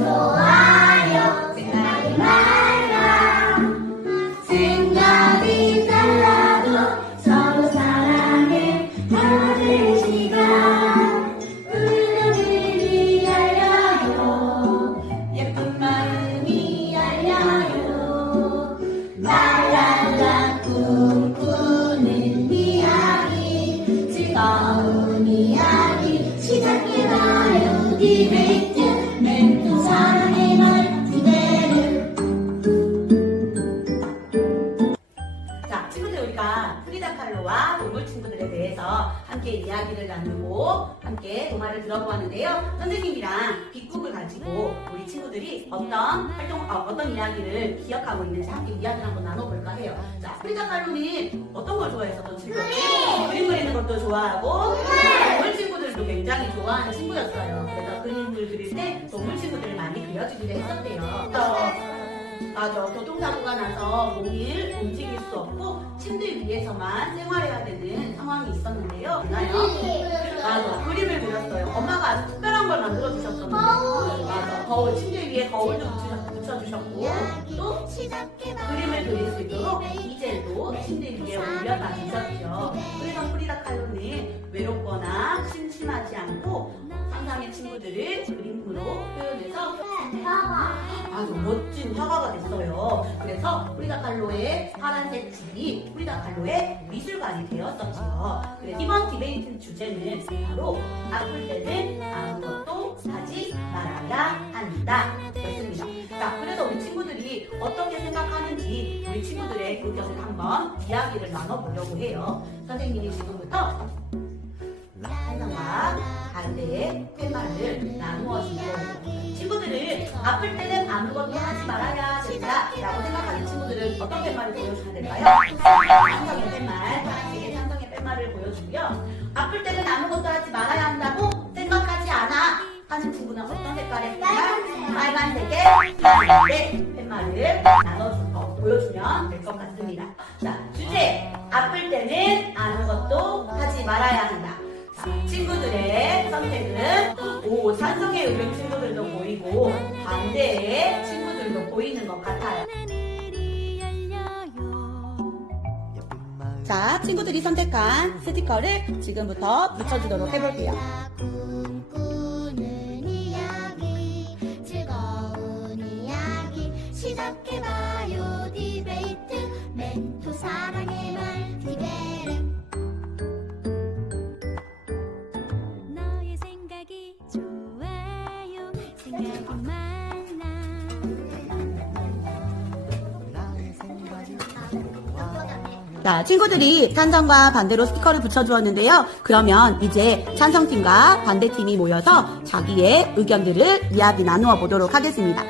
좋아요. 생각이 많아. 생각이 달라도 서로 사랑해. 하루의 시간 우리 열려요. 예쁜 마음이 열려요. 랄랄라 꿈꾸는 이야기 즐거운 이야기 시작해봐요. 디베이트 멘토 사랑의 말 그대를. 자, 친구들, 우리가 프리다 칼로와 동물 친구들에 대해서 함께 이야기를 나누고 함께 동화를 들어보았는데요. 선생님이랑 빗국을 가지고 우리 친구들이 어떤 이야기를 기억하고 있는지 함께 이야기를 한번 나눠볼까 해요. 자, 프리다 칼로는 어떤 걸 좋아했었던 친구였지? 그림 그리는 것도 좋아하고 동물 친구들도 굉장히 좋아하는 친구였어요. 그래서 그림을 그릴 때 동물 친구들을 많이 그려주기도 했었대요. 맞아. 교통사고가 나서 몸을 움직일 수 없고 침대 위에서만 생활해야 되는 상황이 있었는데요. 맞아. 그림을 그렸어요. 엄마가 아주 특별한 걸 만들어 주셨었는데. 맞아. 거울, 침대 위에 거울도 붙여주셨고 또 그림을 그릴 수 있도록 이젤도 침대 위에 올려놔 주셨죠. 그래서 프리다 칼로는 외롭거나 심심하지 않고 상상의 친구들을 그림으로 표현해서 아주 멋진 화가가 됐어요. 그래서 프리다 칼로의 파란색 집이 프리다 칼로의 미술관이 되었었죠. 이번 디베이트 주제는 바로 아플 때는 아무것도 하지 말아야 한다 였습니다. 자, 그래서 우리 친구들이 어떻게 생각하는지 우리 친구들의 의견을 한번 이야기를 나눠보려고 해요. 선생님이 지금부터 찬성과 반대의 팻말을 나누어 줄 거예요. 친구들은 아플 때는 아무것도 하지 말아야 된다 라고 생각하는 친구들은 어떤 팻말을 보여주면 될까요? 찬성의 팻말, 반대의 찬성의 팻말을 보여주고요. 아플 때는 아무것도 하지 말아야 한다고 생각하지 않아 하는 친구는 어떤 색깔의 팻말? 빨간색의 반대 팻말을 보여주면 될 것 같습니다. 자, 주제, 아플 때는 아무것도 하지 말아야 한다. 친구들의 선택은 찬성의 의견 친구들도 보이고 반대의 친구들도 보이는 것 같아요. 자, 친구들이 선택한 스티커를 지금부터 붙여주도록 해볼게요. 꿈꾸는 이야기 즐거운 이야기 시작해봐요. 디베이트 멘토 사랑의 말 디베르. 너의 생각이 좋아요. 생각이 많아. 자, 친구들이 찬성과 반대로 스티커를 붙여주었는데요. 그러면 이제 찬성팀과 반대팀이 모여서 자기의 의견들을 이야기 나누어 보도록 하겠습니다.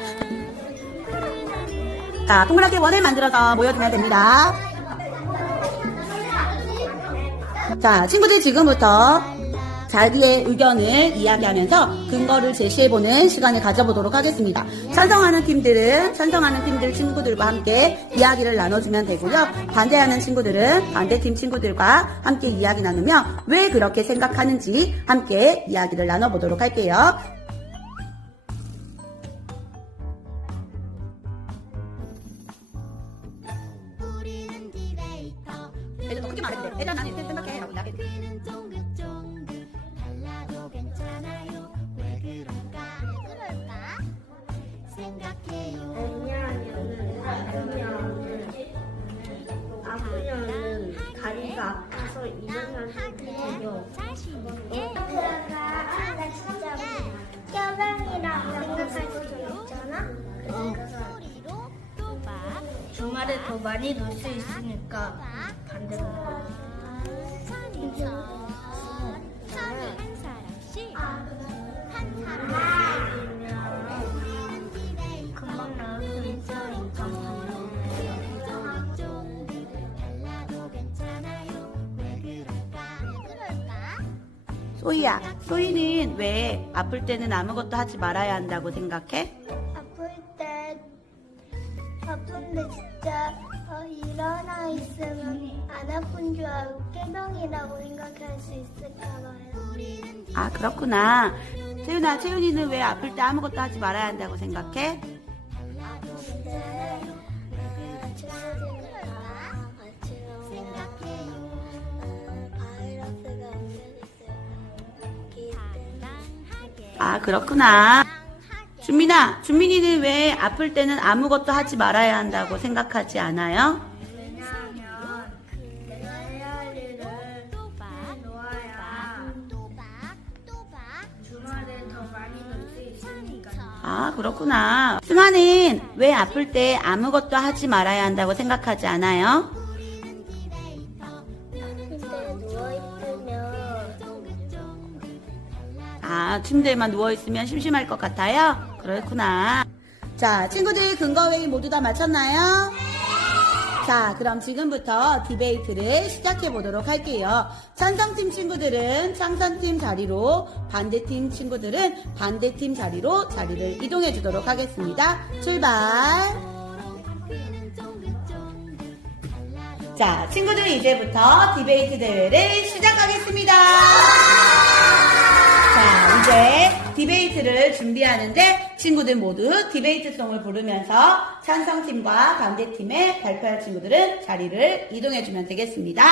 자, 동그랗게 원을 만들어서 모여주면 됩니다. 자, 친구들 지금부터 자기의 의견을 이야기하면서 근거를 제시해보는 시간을 가져보도록 하겠습니다. 찬성하는 팀들 친구들과 함께 이야기를 나눠주면 되고요. 반대하는 친구들은 반대팀 친구들과 함께 이야기 나누며 왜 그렇게 생각하는지 함께 이야기를 나눠보도록 할게요. 우리는 디베이터 애들 너 크게 말해도 돼. 애들 나는 이렇게 생각해 라고 이야기해. 귀는 쫑긋쫑긋 달라도 괜찮아요. 왜 그럴까? 생각해요. 아프면은 다리가 아파서 일어나는 거예요. 나 진짜 뼈병이랑 생각할 수 있잖아. 주말에 더 많이 놀 수 있으니까 반대로. 금방 나올 수 있으니까 소희야, 소희는 왜 아플 때는 아무것도 하지 말아야 한다고 생각해? 아픈데 진짜 일어나 있으면 안 아픈 줄 알고 깨병이라고 생각할 수 있을까 봐요. 아, 그렇구나. 채윤아, 채윤이는 왜 아플 때 아무것도 하지 말아야 한다고 생각해? 근데 친구들과 같이 오면 바이러스가 옮겨질 수 있기 때문에 아, 그렇구나. 준민이는 왜 아플 때는 아무것도 하지 말아야 한다고 생각하지 않아요? 왜냐하면 내가 해야 할 일을 놓아야 주말에 더 많이 놀 수 있으니까. 아, 그렇구나. 승아는 왜 아플 때 아무것도 하지 말아야 한다고 생각하지 않아요? 근데 누워있으면 아, 침대에만 누워있으면 심심할 것 같아요? 그렇구나. 자, 친구들 근거회의 모두 다 마쳤나요? 자, 그럼 지금부터 디베이트를 시작해 보도록 할게요. 찬성팀 친구들은 찬성팀 자리로, 반대팀 친구들은 반대팀 자리로 자리를 이동해 주도록 하겠습니다. 출발! 자, 친구들 이제부터 디베이트 대회를 시작하겠습니다. 자, 이제 디베이트를 준비하는데 친구들 모두 디베이트송을 부르면서 찬성팀과 반대팀에 발표할 친구들은 자리를 이동해주면 되겠습니다.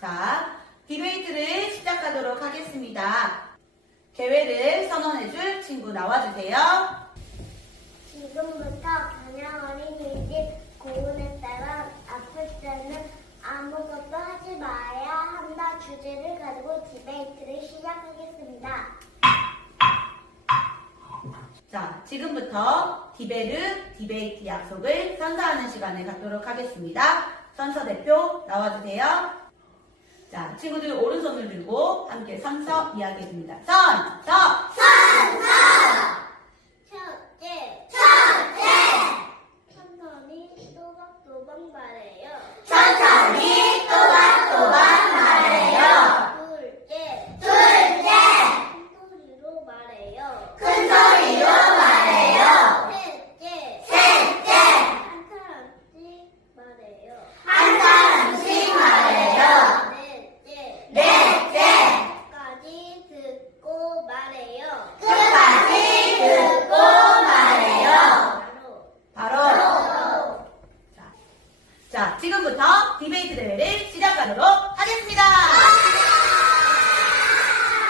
자, 디베이트를 시작하도록 하겠습니다. 개회를 선언해줄 친구 나와주세요. 지금부터 가냥 어린이집 고운에 따라 아플 때는 아무것도 하지 말아야 한다 주제를 가지고 디베이트를 시작하겠습니다. 자, 지금부터 디베이트 약속을 선서하는 시간을 갖도록 하겠습니다. 선서 대표 나와주세요. 자, 친구들 오른손을 들고 함께 선서 이야기해줍니다. 선서! 첫째, 천천히 또박또박 말해요. 천천히 또박또박 말해요. 둘째, 큰 소리로 말해요. 큰 소리로 말해요. 셋째, 한 사람씩 말해요. 한 사람씩 말해요. 넷째, 끝까지 듣고 말해요. 끝까지 듣고 말해요. 바로. 자, 지금부터 디베이트 대회를 시작하도록 하겠습니다.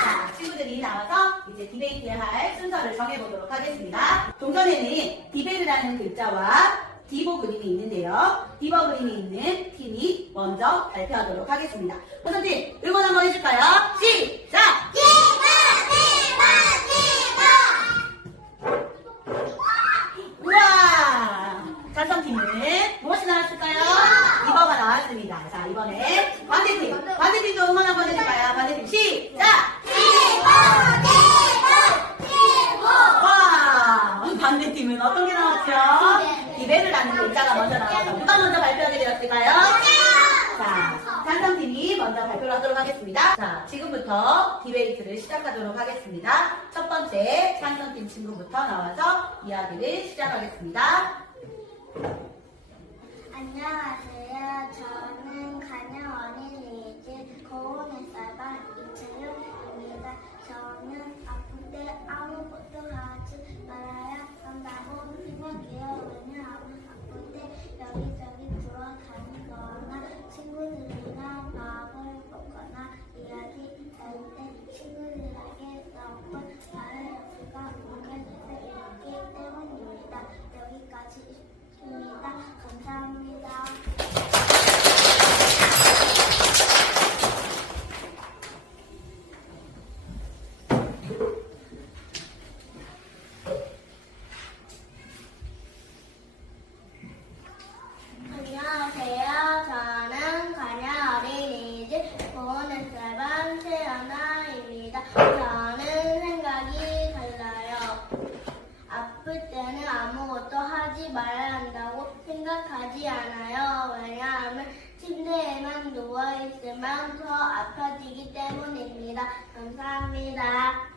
자, 친구들이 나와서 이제 디베이트 할 순서를 정해보도록 하겠습니다. 동전에는 디베르라는 글자와 디보 그림이 있는데요. 디보 그림이 있는 팀이 먼저 발표하도록 하겠습니다. 선생님, 응원 한번 해줄까요? 시작! 우와! 찬성팀은 무엇이 나왔을까요? 디버가 나왔습니다. 자, 이번에 반대팀도 응원 한번 해줄까요? 반대팀 시작! 와! 반대팀은 어떤 게 나왔죠? 디베르라는 글자가 먼저 나왔죠. 누가 먼저 발표하게 되었을까요? 자, 찬성팀이 먼저 발표를 하도록 하겠습니다. 자, 지금부터 디베이트를 시작하도록 하겠습니다. 첫 번째 찬성팀 친구부터 나와서 이야기를 시작하겠습니다. 안녕하세요. 저는 가냥 어린이집 고운햇살반 이채윤입니다. 저는 아플 때 아무것도 하지 햇살밤 태어나입니다. 저는 생각이 달라요. 아플 때는 아무것도 하지 말아야 한다고 생각하지 않아요. 왜냐하면 침대에만 누워있으면 더 아파지기 때문입니다. 감사합니다.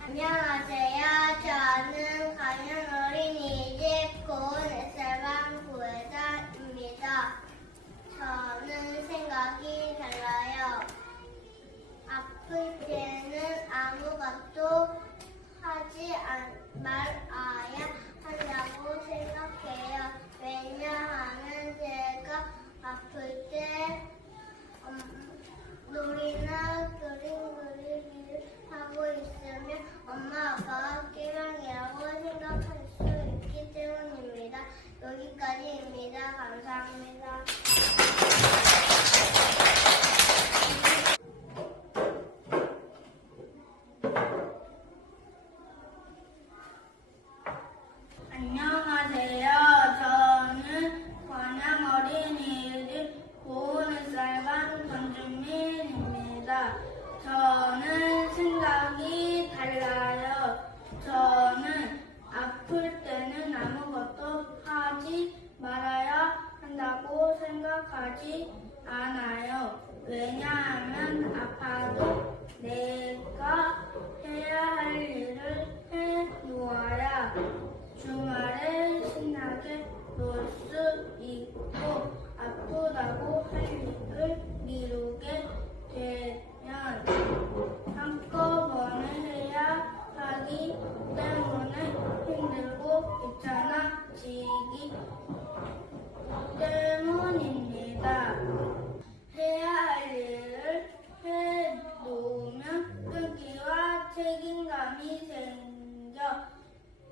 안녕하세요. 저는 강현 어린이집 고은 햇살밤 부회장입니다. 저는 생각이 달라요. 아플 때는 아무것도 하지 말아야 한다고 생각해요. 왜냐하면 제가 아플 때 놀이나 그림 그리기를 하고 있으면 엄마 아빠가 깨방이라고 생각할 수 있기 때문입니다. 여기까지입니다. 감사합니다. 안녕하세요. 저는 관양 어린이집 고은 햇살밤 권준민입니다. 저는 생각이 달라요. 저는 아플 때는 아무것도 하지 말아야 한다고 생각하지 않아요. 왜냐하면 아파도 내가 해야 할 일을 해 놓아야 주말에 신나게 놀 수 있고 아프다고 할 일을 미루게 되면 한꺼번에 해야 하기 때문에 힘들고 귀찮아지기 때문입니다. 해야 할 일을 해 놓으면 끈기와 책임감이 생겨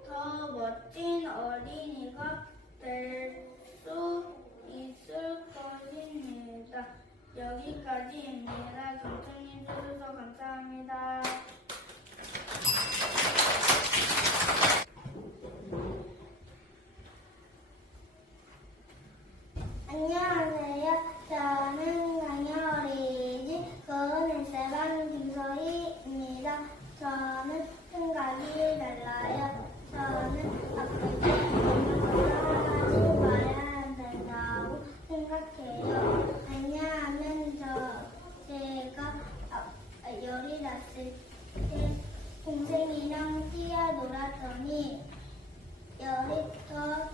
더 멋진 어린이가 될 수 있을 것입니다. 여기까지입니다. 경청해 주셔서 감사합니다. 안녕하세요. 저는 강현 어린이집 고은 햇살밤 김서희입니다. 저는 생각이 달라요. 저는 아플 때 아무것도 하지 말아야 된다고 생각해요. 왜냐하면 제가 열이 났을 때 동생이랑 뛰어놀았더니 열이 더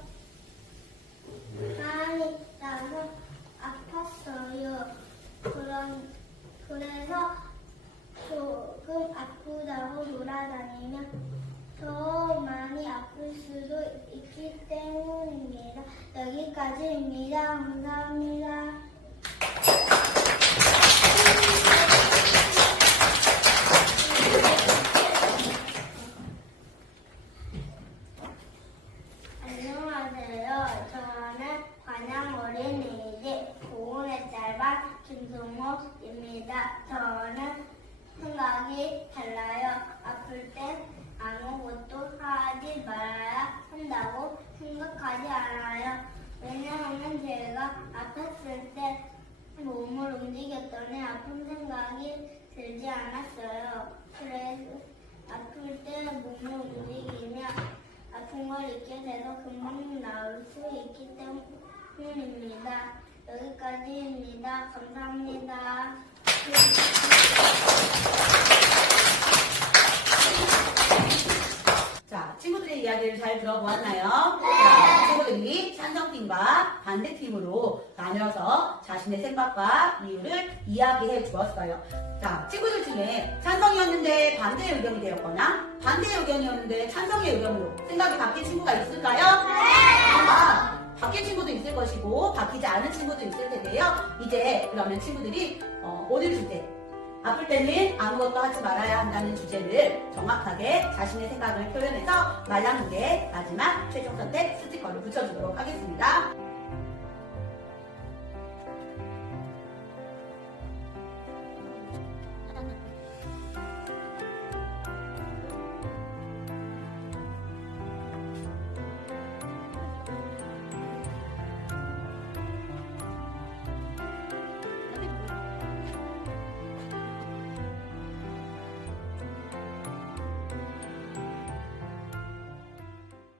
많이 나서 아팠어요. 그래서 조금 아프다고 놀아다니면 더 많이 아플 수도 있기 때문입니다. 여기까지입니다. 감사합니다. 안녕하세요. 저는 관양 어린이집 고은 햇살밤 김승호입니다. 저는 생각이 달라요. 아플 때 아무것도 하지 말아야 한다고 생각하지 않아요. 왜냐하면 제가 아팠을 때 몸을 움직였더니 아픈 생각이 들지 않았어요. 그래서 아플 때 몸을 움직이면 아픈 걸 잊게 돼서 금방 나을 수 있기 때문입니다. 여기까지입니다. 감사합니다. 자, 친구들의 이야기를 잘 들어보았나요? 자, 친구들이 찬성팀과 반대팀으로 나뉘어서 자신의 생각과 이유를 이야기해 주었어요. 자, 친구들 중에 찬성이었는데 반대의 의견이 되었거나 반대의 의견이었는데 찬성의 의견으로 생각이 바뀐 친구가 있을까요? 아마 바뀐 친구도 있을 것이고 바뀌지 않은 친구도 있을 텐데요. 이제 그러면 친구들이 오늘 주제 아플 때는 아무것도 하지 말아야 한다는 주제를 정확하게 자신의 생각을 표현해서 말랑무게 마지막 최종 선택 스티커를 붙여주도록 하겠습니다.